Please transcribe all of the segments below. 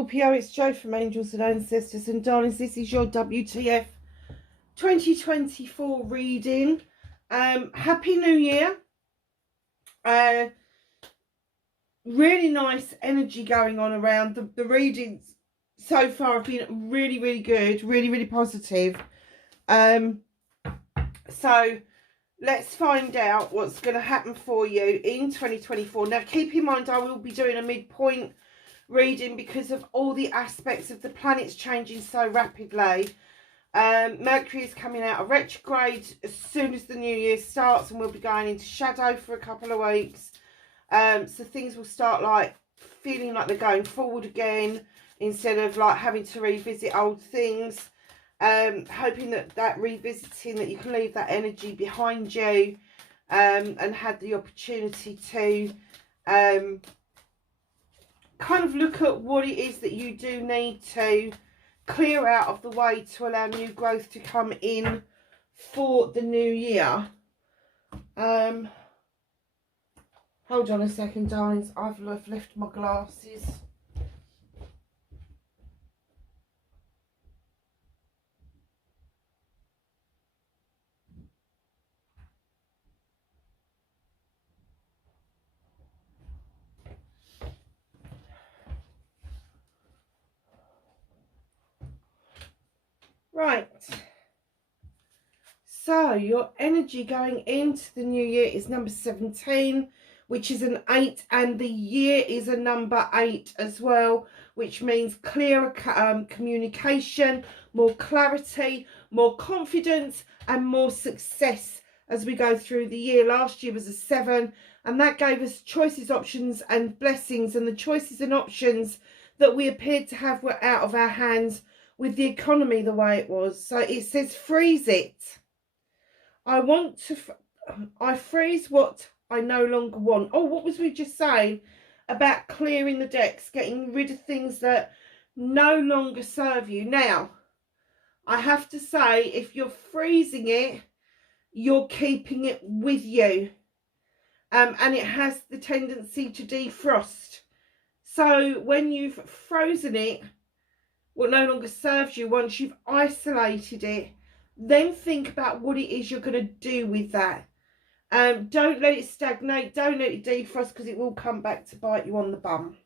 Scorpio, it's Jo from Angels and Ancestors, and darlings, this is your WTF 2024 reading. Happy New Year. Really nice energy going on around. The readings so far have been really good, really positive. So let's find out what's going to happen for you in 2024. Now, keep in mind, I will be doing a midpoint reading because of all the aspects of the planets changing so rapidly. Mercury is coming out of retrograde as soon as the new year starts, and we'll be going into shadow for a couple of weeks. So things will start like feeling like they're going forward again instead of like having to revisit old things. Hoping that revisiting, that you can leave that energy behind you, and had the opportunity to kind of look at what it is that you do need to clear out of the way to allow new growth to come in for the new year. Hold on a second, darlings. I've left my glasses. Right, so your energy going into the new year is number 17, which is an 8, and the year is a number 8 as well, which means clearer communication, more clarity, more confidence, and more success as we go through the year. Last year was a 7, and that gave us choices, options, and blessings, and the choices and options that we appeared to have were out of our hands with the economy the way it was. So it says freeze it. I freeze what I no longer want. Oh, what was we just saying about clearing the decks, getting rid of things that no longer serve you? Now, I have to say, if you're freezing it, you're keeping it with you. And it has the tendency to defrost. So when you've frozen it, what no longer serves you, once you've isolated it, then think about what it is you're going to do with that. Don't let it stagnate, don't let it defrost, because it will come back to bite you on the bum.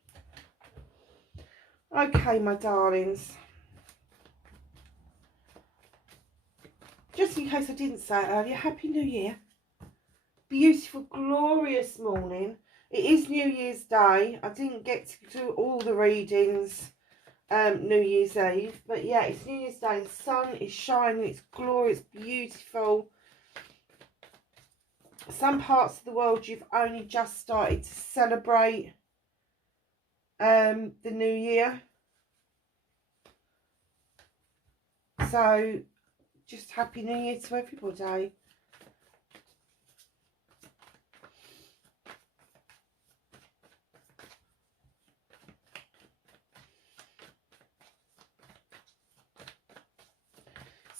Okay, my darlings. Just in case I didn't say it earlier, Happy New Year. Beautiful, glorious morning. It is New Year's Day. I didn't get to do all the readings New Year's Eve, but yeah, it's New Year's Day. The sun is shining, it's glorious, beautiful. Some parts of the world you've only just started to celebrate the new year, so just Happy New Year to everybody.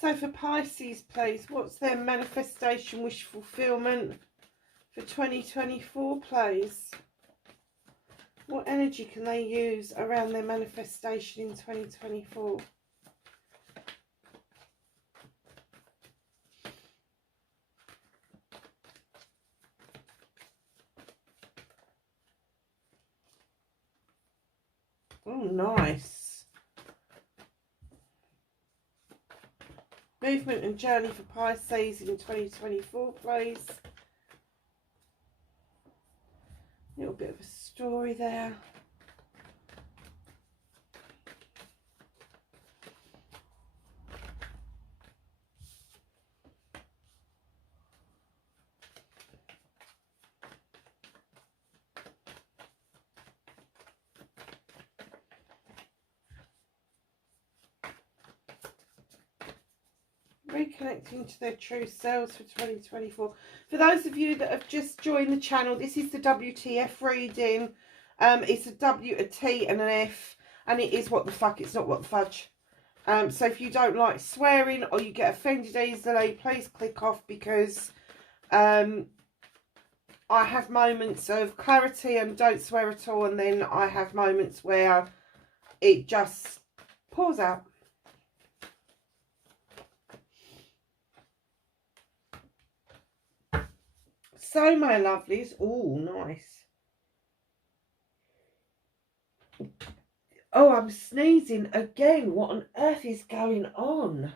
So for Pisces, please, what's their manifestation, wish fulfillment for 2024, please? What energy can they use around their manifestation in 2024? Oh, nice. Movement and journey for Pisces in 2024, please. A little bit of a story there. Reconnecting to their true selves for 2024. For those of you that have just joined the channel, this is the WTF reading. It's a W, a T and an F, and it is what the fuck, it's not what the fudge. So if you don't like swearing or you get offended easily, please click off, because I have moments of clarity and don't swear at all, and then I have moments where it just pours out. So, my lovelies, oh, nice. Oh, I'm sneezing again. What on earth is going on?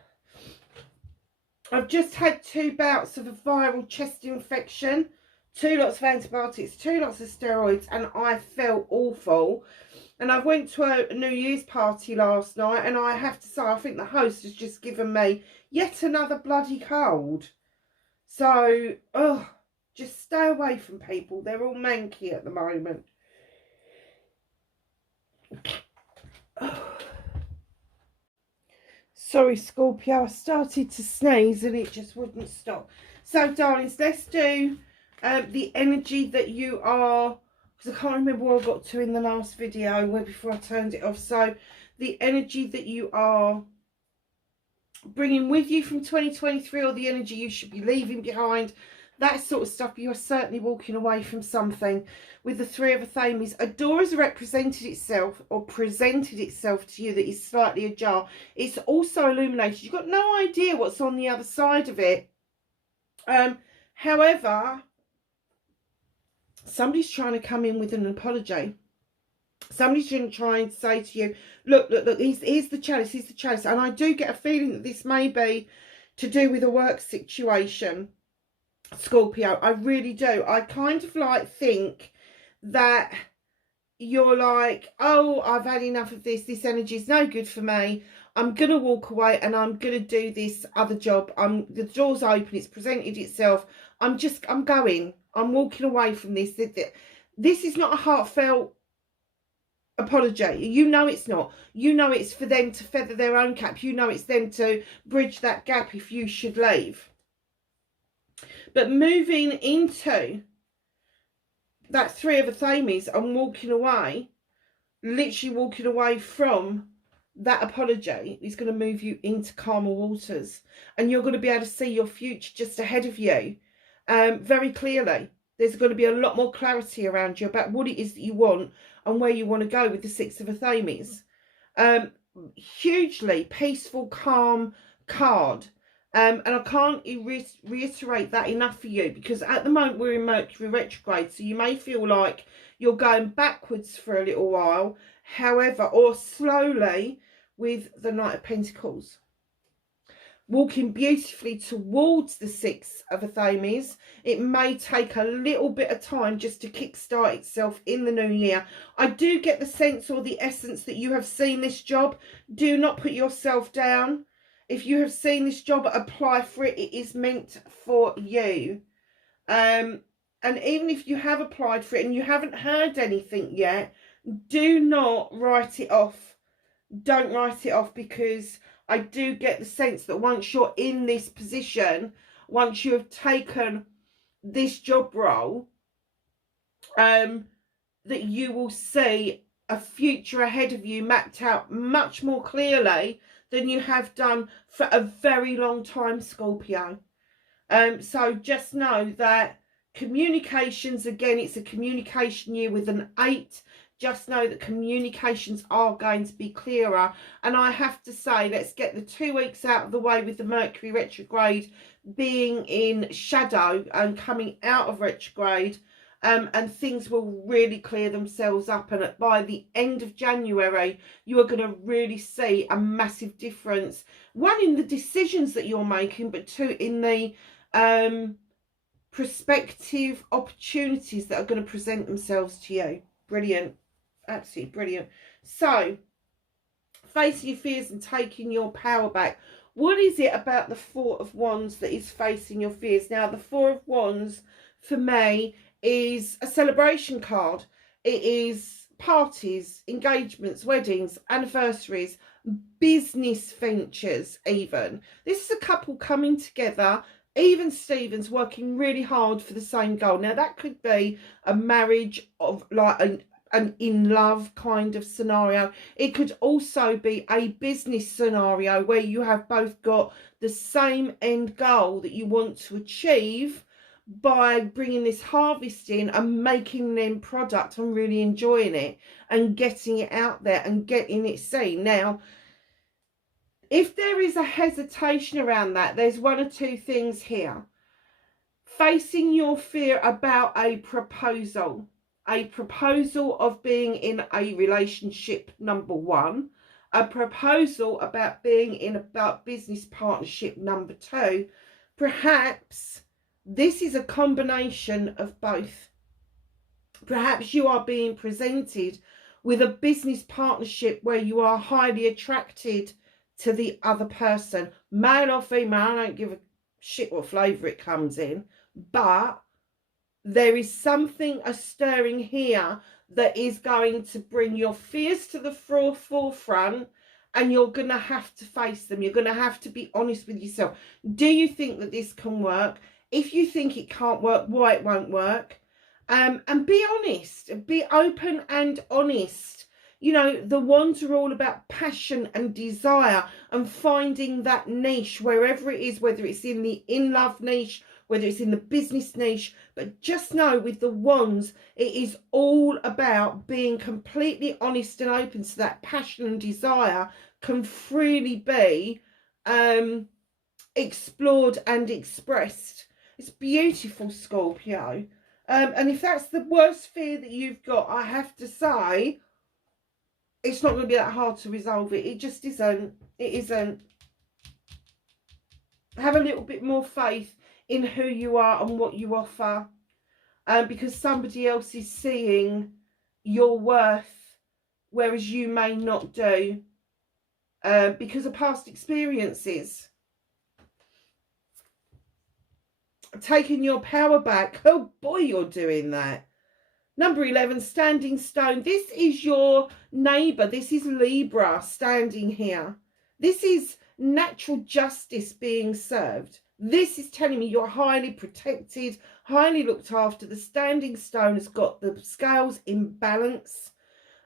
I've just had 2 bouts of a viral chest infection, 2 lots of antibiotics, 2 lots of steroids, and I felt awful. And I went to a New Year's party last night, and I have to say, I think the host has just given me yet another bloody cold. So, oh, just stay away from people. They're all manky at the moment. Oh. Sorry, Scorpio, I started to sneeze and it just wouldn't stop. So, darlings, let's do the energy that you are, because I can't remember where I got to in the last video, where before I turned it off. So, the energy that you are bringing with you from 2023, or the energy you should be leaving behind, that sort of stuff. You are certainly walking away from something. With the 3 of Athames, a door has represented itself or presented itself to you that is slightly ajar. It's also illuminated. You've got no idea what's on the other side of it. However, somebody's trying to come in with an apology. Somebody's going to try and say to you, look, here's the chalice, here's the chalice. And I do get a feeling that this may be to do with a work situation, Scorpio. I really do. I kind of like think that you're like, oh, I've had enough of this. This energy is no good for me. I'm going to walk away and I'm going to do this other job. The door's open. It's presented itself. I'm going. I'm walking away from this. This is not a heartfelt apology. You know it's not. You know it's for them to feather their own cap. You know it's them to bridge that gap if you should leave. But moving into that 3 of Athames and walking away, literally walking away from that apology, is going to move you into calmer waters. And you're going to be able to see your future just ahead of you very clearly. There's going to be a lot more clarity around you about what it is that you want and where you want to go with the 6 of Athames. Hugely peaceful, calm card. And I can't reiterate that enough for you, because at the moment we're in Mercury retrograde, so you may feel like you're going backwards for a little while, however, or slowly with the Knight of Pentacles. Walking beautifully towards the 6 of Athames. It may take a little bit of time just to kickstart itself in the new year. I do get the sense or the essence that you have seen this job. Do not put yourself down. If you have seen this job, apply for it. It is meant for you. And even if you have applied for it and you haven't heard anything yet, do not write it off. Don't write it off, because I do get the sense that once you're in this position, once you have taken this job role, that you will see a future ahead of you mapped out much more clearly than you have done for a very long time, Scorpio. So just know that communications, again, it's a communication year with an 8. Just know that communications are going to be clearer. And I have to say, let's get the 2 weeks out of the way with the Mercury retrograde being in shadow and coming out of retrograde. And things will really clear themselves up. And by the end of January, you are going to really see a massive difference. 1, in the decisions that you're making, but 2, in the prospective opportunities that are going to present themselves to you. Brilliant. Absolutely brilliant. So, facing your fears and taking your power back. What is it about the 4 of Wands that is facing your fears? Now, the 4 of Wands, for me, is a celebration card. It is parties, engagements, weddings, anniversaries, business ventures even. This is a couple coming together, even Stevens, working really hard for the same goal. Now, that could be a marriage of like an in love kind of scenario. It could also be a business scenario where you have both got the same end goal that you want to achieve, by bringing this harvest in and making them product and really enjoying it and getting it out there and getting it seen. Now, if there is a hesitation around that, there's one or two things here. Facing your fear about a proposal of being in a relationship, number one, a proposal about being in a business partnership, number two. Perhaps this is a combination of both. Perhaps you are being presented with a business partnership where you are highly attracted to the other person, male or female. I don't give a shit what flavour it comes in, but there is something stirring here that is going to bring your fears to the forefront, and you're going to have to face them. You're going to have to be honest with yourself. Do you think that this can work? If you think it can't work, why it won't work? And be honest, be open and honest. You know, the wands are all about passion and desire and finding that niche wherever it is, whether it's in the in-love niche, whether it's in the business niche. But just know with the wands, it is all about being completely honest and open so that passion and desire can freely be explored and expressed. It's beautiful, Scorpio. And if that's the worst fear that you've got, I have to say, it's not going to be that hard to resolve it. It just isn't. It isn't. Have a little bit more faith in who you are and what you offer. Because somebody else is seeing your worth, whereas you may not do. Because of past experiences. Taking your power back. Oh boy, you're doing that. Number 11, standing stone. This is your neighbour. This is Libra standing here. This is natural justice being served. This is telling me you're highly protected, highly looked after. The standing stone has got the scales in balance.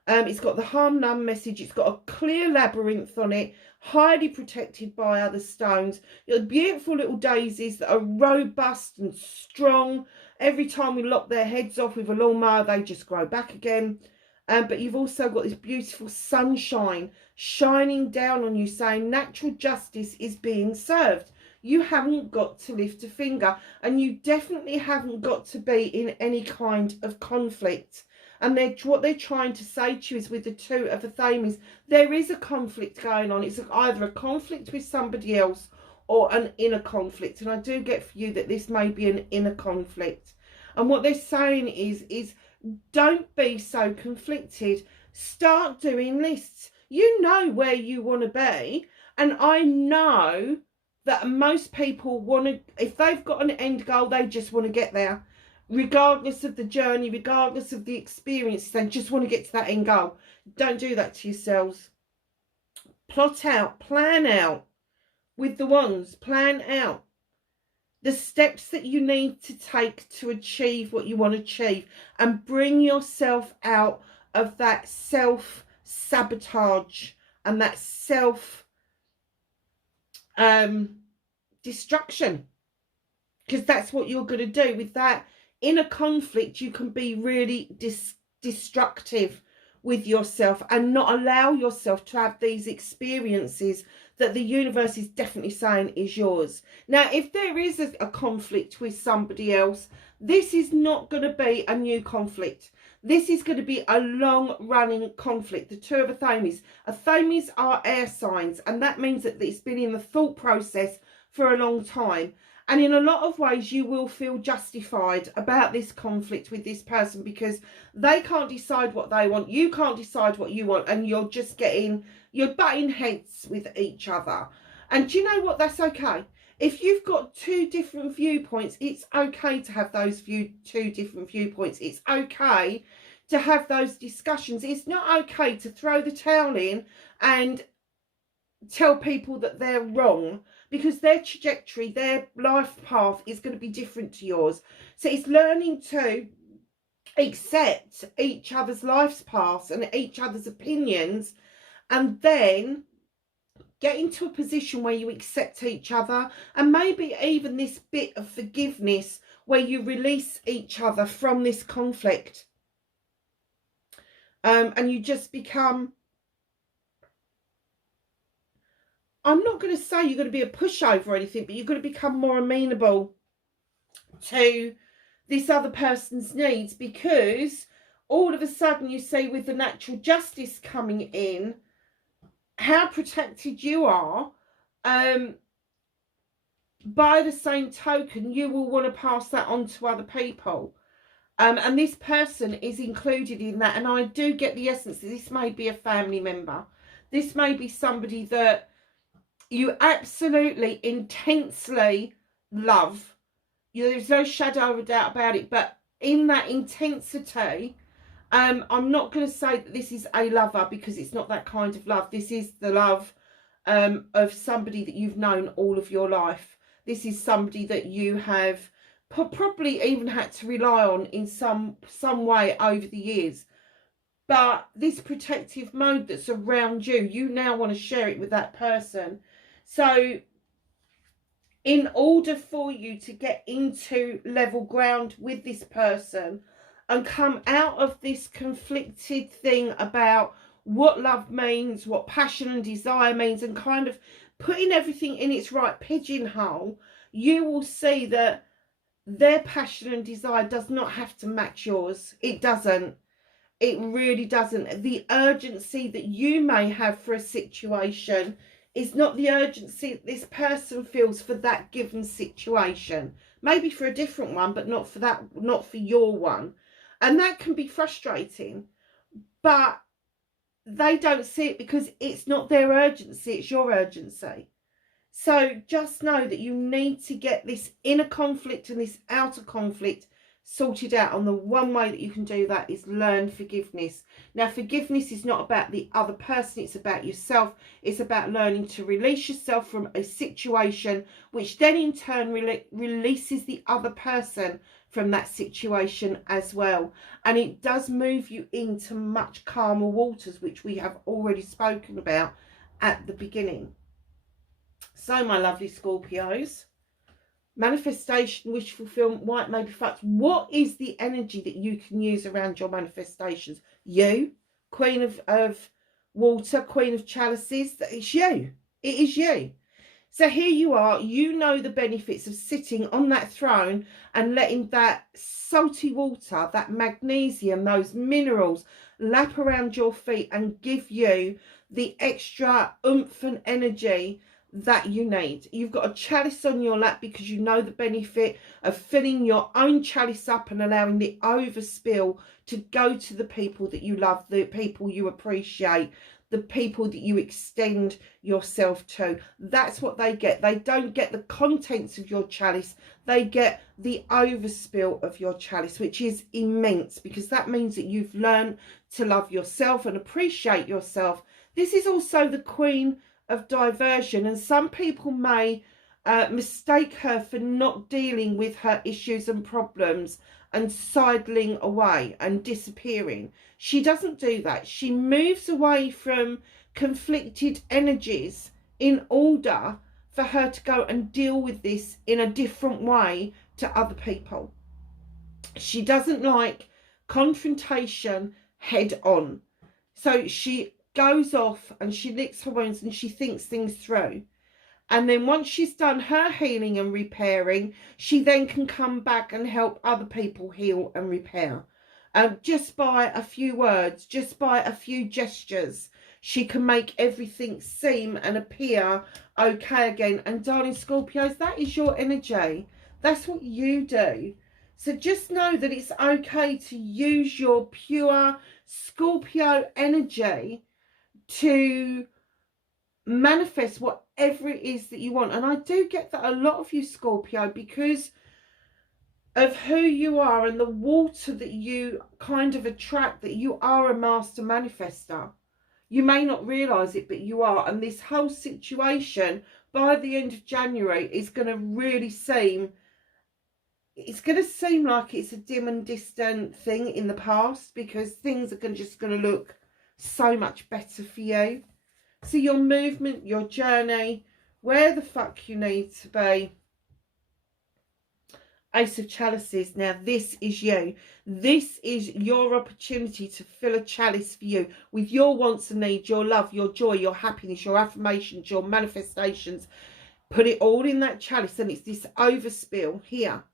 It's got the harm none message. It's got a clear labyrinth on it, highly protected by other stones. You've got beautiful little daisies that are robust and strong. Every time we lop their heads off with a lawnmower, they just grow back again. But you've also got this beautiful sunshine shining down on you, saying natural justice is being served. You haven't got to lift a finger, and you definitely haven't got to be in any kind of conflict. And what they're trying to say to you is with the two of the Thames, there is a conflict going on. It's either a conflict with somebody else or an inner conflict. And I do get for you that this may be an inner conflict. And what they're saying is don't be so conflicted. Start doing lists. You know where you want to be. And I know that most people want to, if they've got an end goal, they just want to get there. Regardless of the journey, regardless of the experience, they just want to get to that end goal. Don't do that to yourselves. Plot out, plan out with the wands. Plan out the steps that you need to take to achieve what you want to achieve, and bring yourself out of that self-sabotage and that self-destruction. Because that's what you're going to do with that. In a conflict, you can be really destructive with yourself and not allow yourself to have these experiences that the universe is definitely saying is yours. Now, if there is a conflict with somebody else, this is not going to be a new conflict. This is going to be a long-running conflict. The two of a Thames. A Thames are air signs, and that means that it's been in the thought process for a long time. And in a lot of ways, you will feel justified about this conflict with this person because they can't decide what they want. You can't decide what you want. And you're just you're butting heads with each other. And do you know what? That's okay. If you've got two different viewpoints, it's okay to have those two different viewpoints. It's okay to have those discussions. It's not okay to throw the towel in and tell people that they're wrong, because their trajectory, their life path is going to be different to yours. So it's learning to accept each other's life's paths and each other's opinions, and then get into a position where you accept each other, and maybe even this bit of forgiveness where you release each other from this conflict. And you just become, I'm not going to say you're going to be a pushover or anything, but you're going to become more amenable to this other person's needs, because all of a sudden you see, with the natural justice coming in, how protected you are. By the same token, you will want to pass that on to other people. And this person is included in that. And I do get the essence that this may be a family member. This may be somebody that you absolutely intensely love. There's no shadow of a doubt about it. But in that intensity, I'm not going to say that this is a lover, because it's not that kind of love. This is the love of somebody that you've known all of your life. This is somebody that you have probably even had to rely on in some way over the years. But this protective mode that's around you, you now want to share it with that person. So in order for you to get into level ground with this person and come out of this conflicted thing about what love means, what passion and desire means, and kind of putting everything in its right pigeonhole, you will see that their passion and desire does not have to match yours. It doesn't. It really doesn't. The urgency that you may have for a situation is not the urgency that this person feels for that given situation. Maybe for a different one, but not for that, not for your one. And that can be frustrating. But they don't see it because it's not their urgency, it's your urgency. So just know that you need to get this inner conflict and this outer conflict sorted out. And the one way that you can do that is learn forgiveness. Now, forgiveness is not about the other person, it's about yourself. It's about learning to release yourself from a situation, which then in turn releases the other person from that situation as well. And it does move you into much calmer waters, which we have already spoken about at the beginning. So, my lovely Scorpios, manifestation, wish fulfillment, white maybe facts. What is the energy that you can use around your manifestations? You, Queen of Water, Queen of Chalices, that is you. It is you. So here you are, you know the benefits of sitting on that throne and letting that salty water, that magnesium, those minerals lap around your feet and give you the extra oomph and energy that you need. You've got a chalice on your lap because you know the benefit of filling your own chalice up and allowing the overspill to go to the people that you love, the people you appreciate, the people that you extend yourself to. That's what they get. They don't get the contents of your chalice. They get the overspill of your chalice, which is immense, because that means that you've learned to love yourself and appreciate yourself. This is also the Queen of Diversion, and some people may mistake her for not dealing with her issues and problems and sidling away and disappearing. She doesn't do that. She moves away from conflicted energies in order for her to go and deal with this in a different way to other people. She doesn't like confrontation head on. So she goes off and she licks her wounds and she thinks things through. And then once she's done her healing and repairing, she then can come back and help other people heal and repair. Just by a few words, just by a few gestures, she can make everything seem and appear okay again. And darling Scorpios, that is your energy. That's what you do. So just know that it's okay to use your pure Scorpio energy to manifest whatever it is that you want. And I do get that a lot of you, Scorpio, because of who you are and the water that you kind of attract, that you are a master manifester. You may not realise it, but you are. And this whole situation, by the end of January, is going to really seem, it's going to seem like it's a dim and distant thing in the past, because things are just going to look so much better for you. So your movement, your journey, where the fuck you need to be. Ace of Chalices. Now this is you. This is your opportunity to fill a chalice for you with your wants and needs, your love, your joy, your happiness, your affirmations, your manifestations. Put it all in that chalice, and it's this overspill here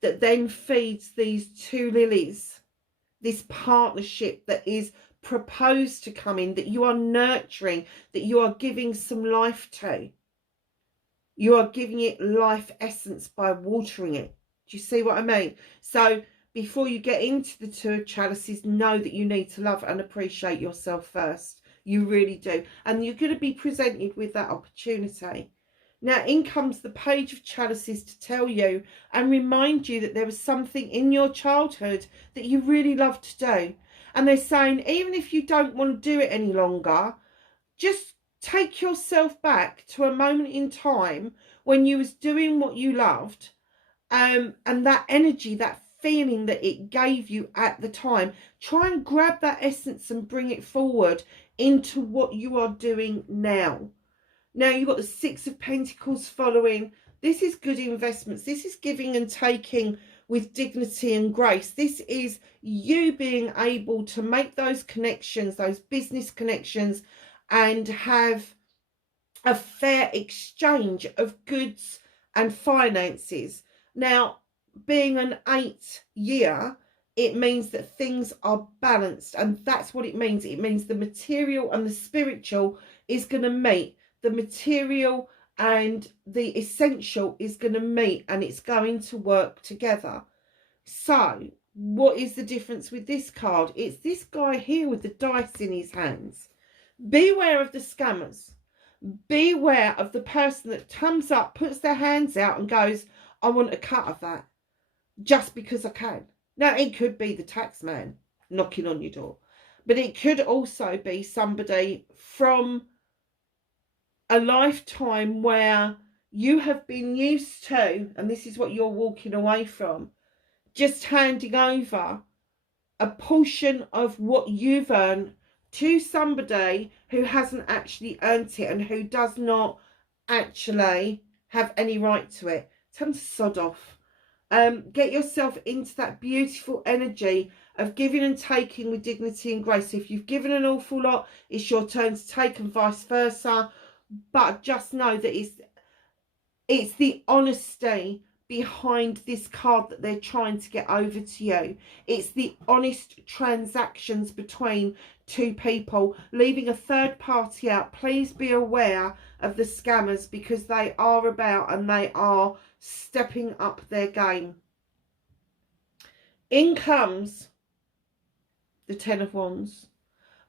that then feeds these two lilies, this partnership that is proposed to come in, that you are nurturing, that you are giving some life to. You are giving it life essence by watering it. Do you see what I mean? So before you get into the Two of Chalices, know that you need to love and appreciate yourself first. You really do. And you're going to be presented with that opportunity. Now in comes the Page of Chalices to tell you and remind you that there was something in your childhood that you really loved to do. And they're saying, even if you don't want to do it any longer, just take yourself back to a moment in time when you was doing what you loved, and that energy, that feeling that it gave you at the time. Try and grab that essence and bring it forward into what you are doing now. Now you've got the Six of Pentacles following. This is good investments. This is giving and taking with dignity and grace. This is you being able to make those connections, those business connections, and have a fair exchange of goods and finances. Now, being an 8th year, it means that things are balanced, and that's what it means. It means the material and the spiritual is going to meet. The material and the essential is going to meet, and it's going to work together. So what is the difference with this card? It's this guy here with the dice in his hands. Beware of the scammers. Beware of the person that comes up, puts their hands out and goes, I want a cut of that just because I can. Now, it could be the tax man knocking on your door, but it could also be somebody from a lifetime where you have been used to, and this is what you're walking away from, just handing over a portion of what you've earned to somebody who hasn't actually earned it and who does not actually have any right to it. Tell them to sod off. Get yourself into that beautiful energy of giving and taking with dignity and grace. If you've given an awful lot, it's your turn to take, and vice versa. But just know that it's the honesty behind this card that they're trying to get over to you. It's the honest transactions between two people, leaving a third party out. Please be aware of the scammers, because they are about, and they are stepping up their game. In comes the Ten of Wands.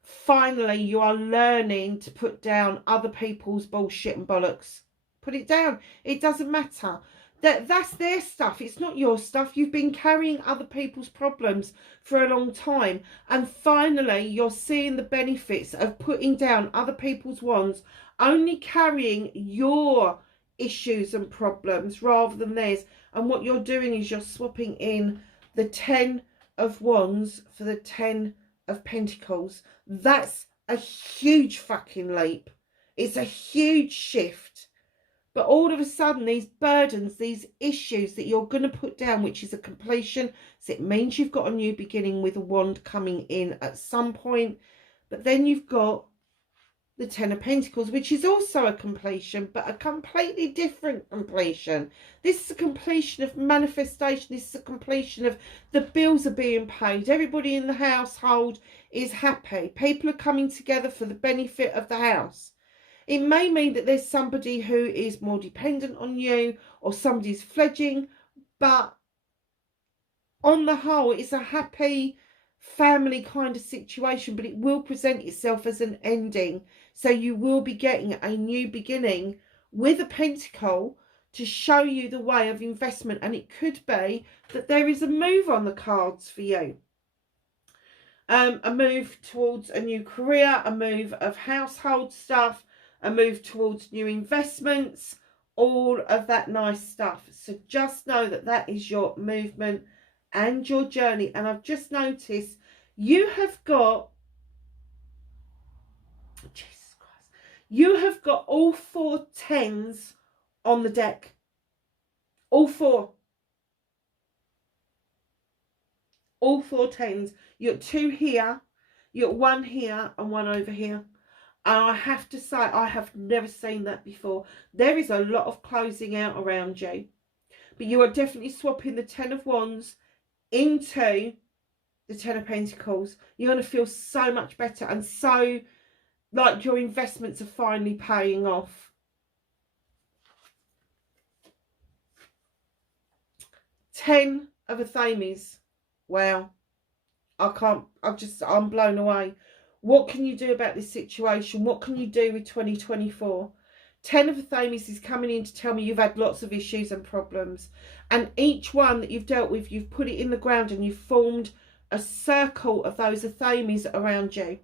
Finally, you are learning to put down other people's bullshit and bollocks. Put it down. It doesn't matter. That's their stuff. It's not your stuff. You've been carrying other people's problems for a long time. And finally, you're seeing the benefits of putting down other people's wands, only carrying your issues and problems rather than theirs. And what you're doing is you're swapping in the 10 of Wands for the 10 of Pentacles. That's a huge fucking leap. It's a huge shift. But all of a sudden, these burdens, these issues that you're going to put down, which is a completion, so it means you've got a new beginning with a wand coming in at some point. But then you've got the Ten of Pentacles, which is also a completion, but a completely different completion. This is a completion of manifestation. This is a completion of the bills are being paid. Everybody in the household is happy. People are coming together for the benefit of the house. It may mean that there's somebody who is more dependent on you, or somebody's fledging, but on the whole, it's a happy family kind of situation, but it will present itself as an ending. So you will be getting a new beginning with a pentacle to show you the way of investment. And it could be that there is a move on the cards for you. A move towards a new career, a move of household stuff, a move towards new investments, all of that nice stuff. So just know that that is your movement and your journey. And I've just noticed you have got, Jesus Christ, You have got all 4 tens on the deck. All 4. All 4 tens. You've got 2 here, you've got 1 here and 1 over here. And I have to say, I have never seen that before. There is a lot of closing out around you. But you are definitely swapping the 10 of Wands into the 10 of Pentacles. You're going to feel so much better and so like your investments are finally paying off. 10 of Athames. Wow. I'm blown away. What can you do about this situation? What can you do with 2024? 10 of Athames is coming in to tell me you've had lots of issues and problems. And each one that you've dealt with, you've put it in the ground and you've formed a circle of those Athames around you.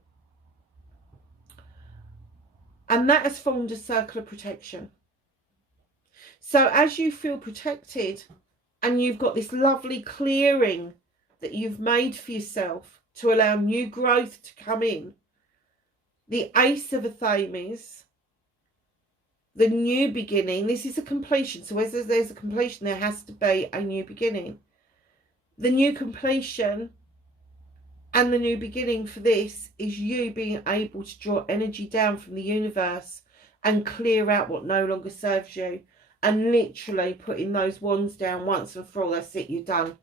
And that has formed a circle of protection. So as you feel protected and you've got this lovely clearing that you've made for yourself to allow new growth to come in, the Ace of Athames, the new beginning, this is a completion. So as there's a completion, there has to be a new beginning. The new completion and the new beginning for this is you being able to draw energy down from the universe and clear out what no longer serves you, and literally putting those wands down once and for all. That's it, you're done.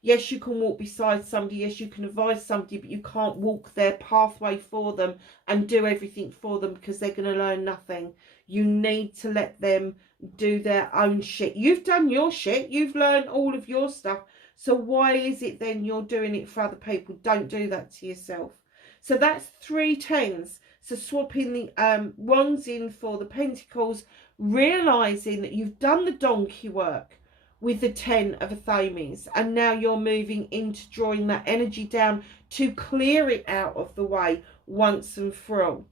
Yes, you can walk beside somebody. Yes, you can advise somebody, but you can't walk their pathway for them and do everything for them because they're going to learn nothing. You need to let them do their own shit. You've done your shit. You've learned all of your stuff. So why is it then you're doing it for other people? Don't do that to yourself. So that's 3 tens. So swapping the wands in for the pentacles, realising that you've done the donkey work with the 10 of Athames, and now you're moving into drawing that energy down to clear it out of the way once and for all.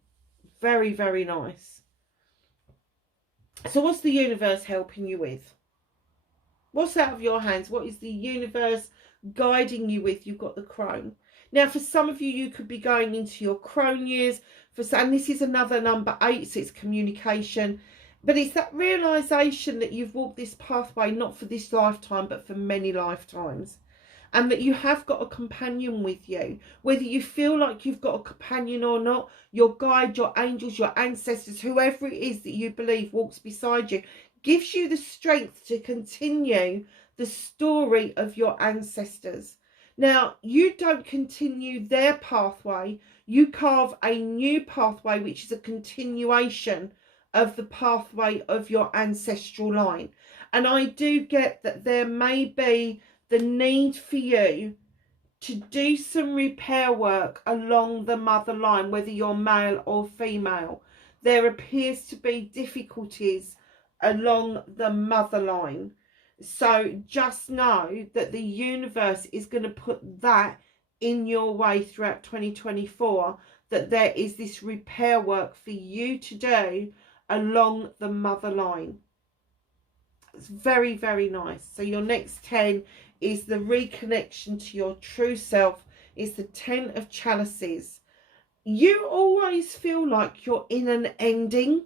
Very, very nice. So what's the universe helping you with? What's out of your hands? What is the universe guiding you with? You've got the crone. Now, for some of you, you could be going into your crone years. And this is another number 8, so it's communication. But it's that realisation that you've walked this pathway not for this lifetime, but for many lifetimes. And that you have got a companion with you. Whether you feel like you've got a companion or not, your guide, your angels, your ancestors, whoever it is that you believe walks beside you, gives you the strength to continue the story of your ancestors. Now, you don't continue their pathway. You carve a new pathway, which is a continuation of the pathway of your ancestral line. And I do get that there may be the need for you to do some repair work along the mother line, whether you're male or female. There appears to be difficulties along the mother line. So just know that the universe is going to put that in your way throughout 2024, that there is this repair work for you to do along the mother line. It's very, very nice. So your next 10 is the reconnection to your true self. It's the 10 of chalices. You always feel like you're in an ending,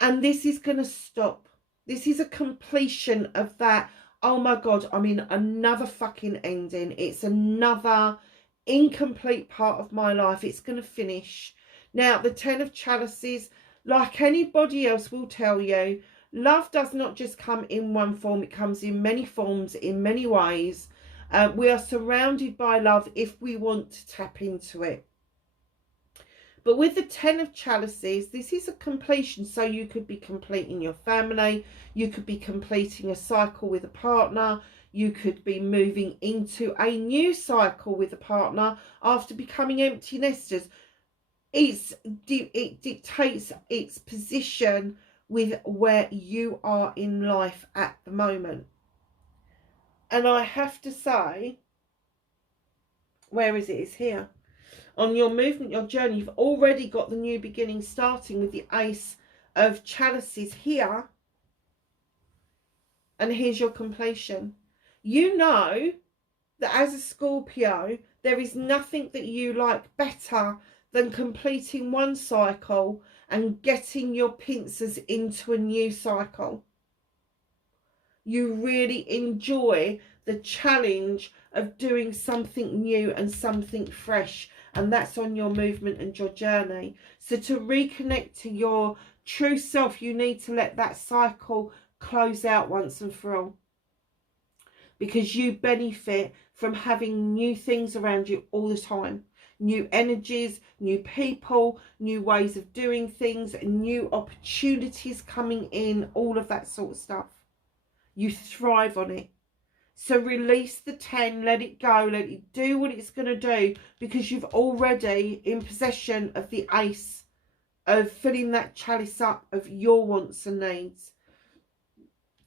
and this is going to stop. This is a completion of that. Oh my God, I'm in another fucking ending. It's another incomplete part of my life. It's going to finish. Now, the 10 of chalices, like anybody else will tell you, love does not just come in one form. It comes in many forms, in many ways. We are surrounded by love if we want to tap into it. But with the 10 of chalices, this is a completion. So you could be completing your family. You could be completing a cycle with a partner. You could be moving into a new cycle with a partner after becoming empty nesters. It dictates its position with where you are in life at the moment. And I have to say, where is it? It's here. On your movement, your journey, you've already got the new beginning starting with the Ace of Chalices here. And here's your completion. You know that as a Scorpio, there is nothing that you like better than completing one cycle and getting your pincers into a new cycle. You really enjoy the challenge of doing something new and something fresh, and that's on your movement and your journey. So to reconnect to your true self, you need to let that cycle close out once and for all, because you benefit from having new things around you all the time. New energies, new people, new ways of doing things, new opportunities coming in, all of that sort of stuff. You thrive on it. So release the 10, let it go, let it do what it's going to do, because you've already in possession of the ace of filling that chalice up of your wants and needs.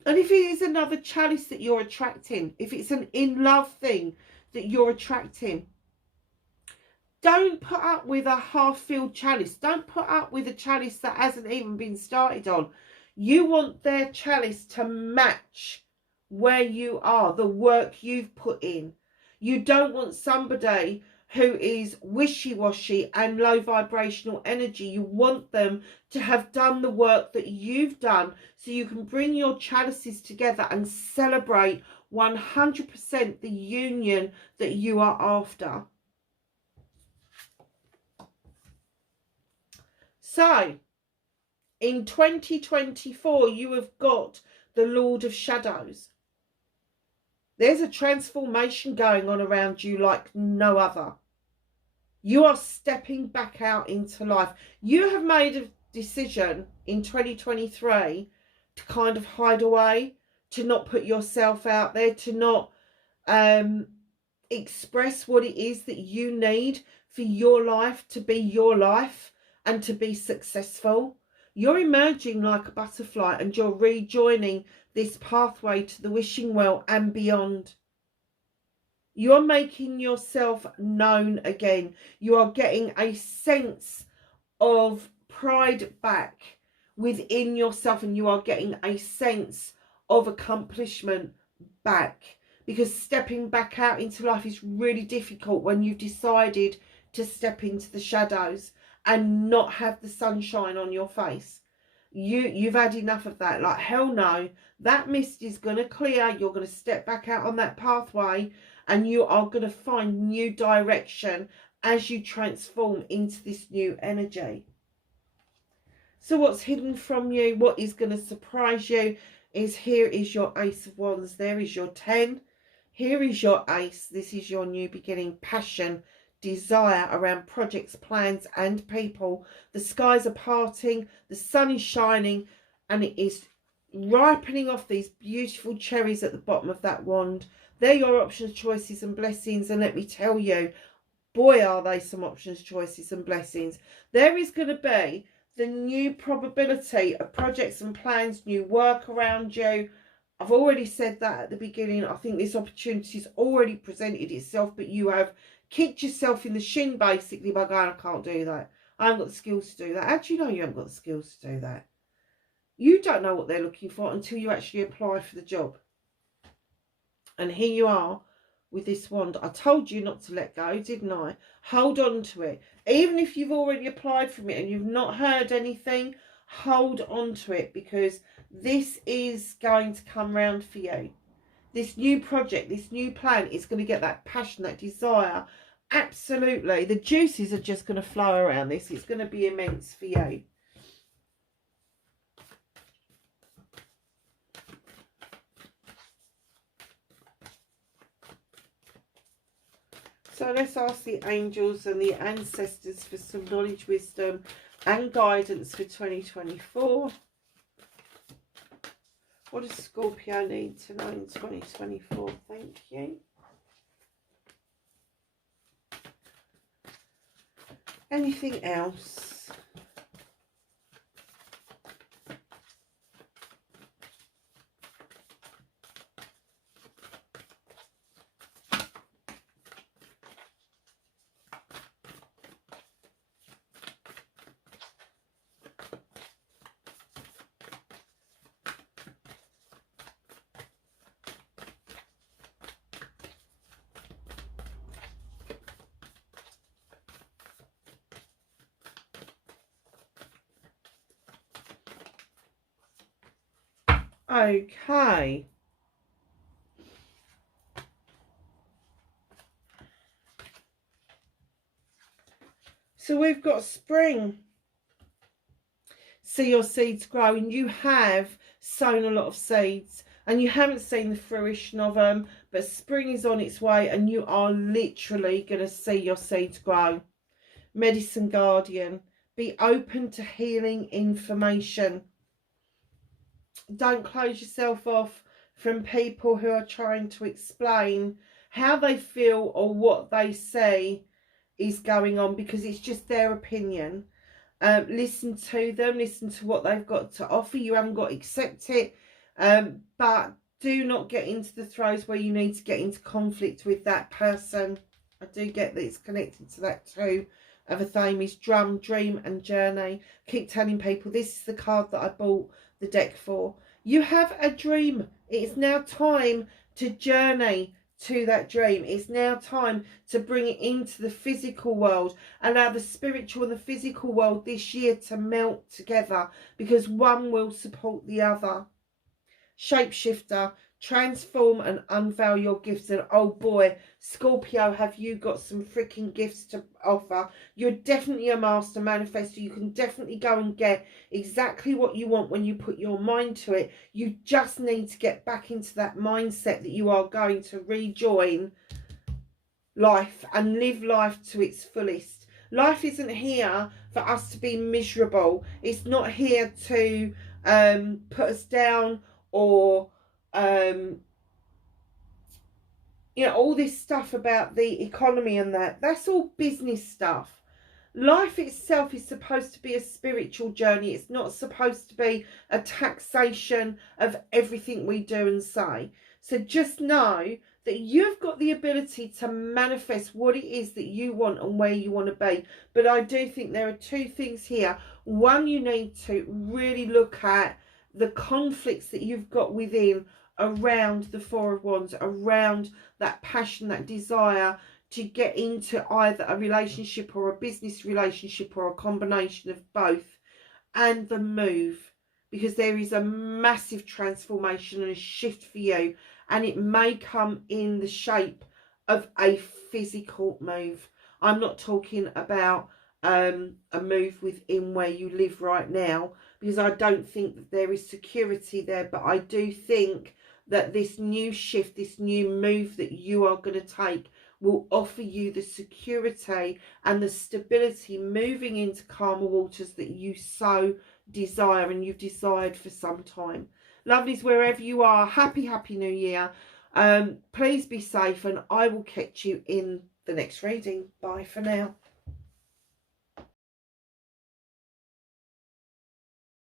And if it is another chalice that you're attracting, if it's an in-love thing that you're attracting, don't put up with a half-filled chalice. Don't put up with a chalice that hasn't even been started on. You want their chalice to match where you are, the work you've put in. You don't want somebody who is wishy-washy and low vibrational energy. You want them to have done the work that you've done, so you can bring your chalices together and celebrate 100% the union that you are after. So in 2024, you have got the Lord of Shadows. There's a transformation going on around you like no other. You are stepping back out into life. You have made a decision in 2023 to kind of hide away, to not put yourself out there, to not express what it is that you need for your life to be your life and to be successful. You're emerging like a butterfly and you're rejoining this pathway to the wishing well and beyond. You're making yourself known again. You are getting a sense of pride back within yourself, and you are getting a sense of accomplishment back, because stepping back out into life is really difficult when you've decided to step into the shadows and not have the sunshine on your face. You've had enough of that. Like, hell no, that mist is going to clear. You're going to step back out on that pathway and you are going to find new direction as you transform into this new energy. So what's hidden from you, what is going to surprise you, is here is your Ace of Wands. There is your 10. Here is your Ace. This is your new beginning, passion, desire around projects, plans and people. The skies are parting, the sun is shining, and it is ripening off these beautiful cherries at the bottom of that wand. They're your options, choices and blessings, and let me tell you, boy are they some options, choices and blessings. There is going to be the new probability of projects and plans, new work around you. I've already said that at the beginning. I think this opportunity has already presented itself, but you have kicked yourself in the shin basically by going, I can't do that. I haven't got the skills to do that. How do you know you haven't got the skills to do that? You don't know what they're looking for until you actually apply for the job. And here you are with this wand. I told you not to let go, didn't I? Hold on to it. Even if you've already applied for it and you've not heard anything, hold on to it, because this is going to come round for you. This new project, this new plan is going to get that passion, that desire. Absolutely. The juices are just going to flow around this. It's going to be immense for you. So let's ask the angels and the ancestors for some knowledge, wisdom and guidance for 2024. What does Scorpio need to know in 2024? Thank you. Anything else? Okay. So we've got spring. See your seeds grow, and you have sown a lot of seeds and you haven't seen the fruition of them, but spring is on its way and you are literally going to see your seeds grow. Medicine Guardian, be open to healing information. Don't close yourself off from people who are trying to explain how they feel or what they say is going on, because it's just their opinion. Listen to them, listen to what they've got to offer. You haven't got to accept it, but do not get into the throes where you need to get into conflict with that person. I do get that it's connected to that too. Other theme is drum, dream and journey. Keep telling people this is the card that I bought the deck for. You have a dream. It's now time to journey to that dream. It's now time to bring it into the physical world. Allow the spiritual and the physical world this year to melt together, because one will support the other. Shapeshifter, transform and unveil your gifts. And oh boy, Scorpio, have you got some freaking gifts to offer. You're definitely a master manifestor. You can definitely go and get exactly what you want when you put your mind to it. You just need to get back into that mindset that you are going to rejoin life and live life to its fullest. Life isn't here for us to be miserable. It's not here to put us down, or you know, all this stuff about the economy and that's all business stuff. Life itself is supposed to be a spiritual journey. It's not supposed to be a taxation of everything we do and say. So just know that you've got the ability to manifest what it is that you want and where you want to be. But I do think there are two things here. One, you need to really look at the conflicts that you've got within around the Four of Wands, around that passion, that desire to get into either a relationship or a business relationship or a combination of both, and the move, because there is a massive transformation and a shift for you, and it may come in the shape of a physical move. I'm not talking about a move within where you live right now, because I don't think that there is security there, but I do think that this new shift, this new move that you are going to take will offer you the security and the stability moving into calmer waters that you so desire and you've desired for some time. Lovelies, wherever you are, happy new year. Please be safe, and I will catch you in the next reading. Bye for now.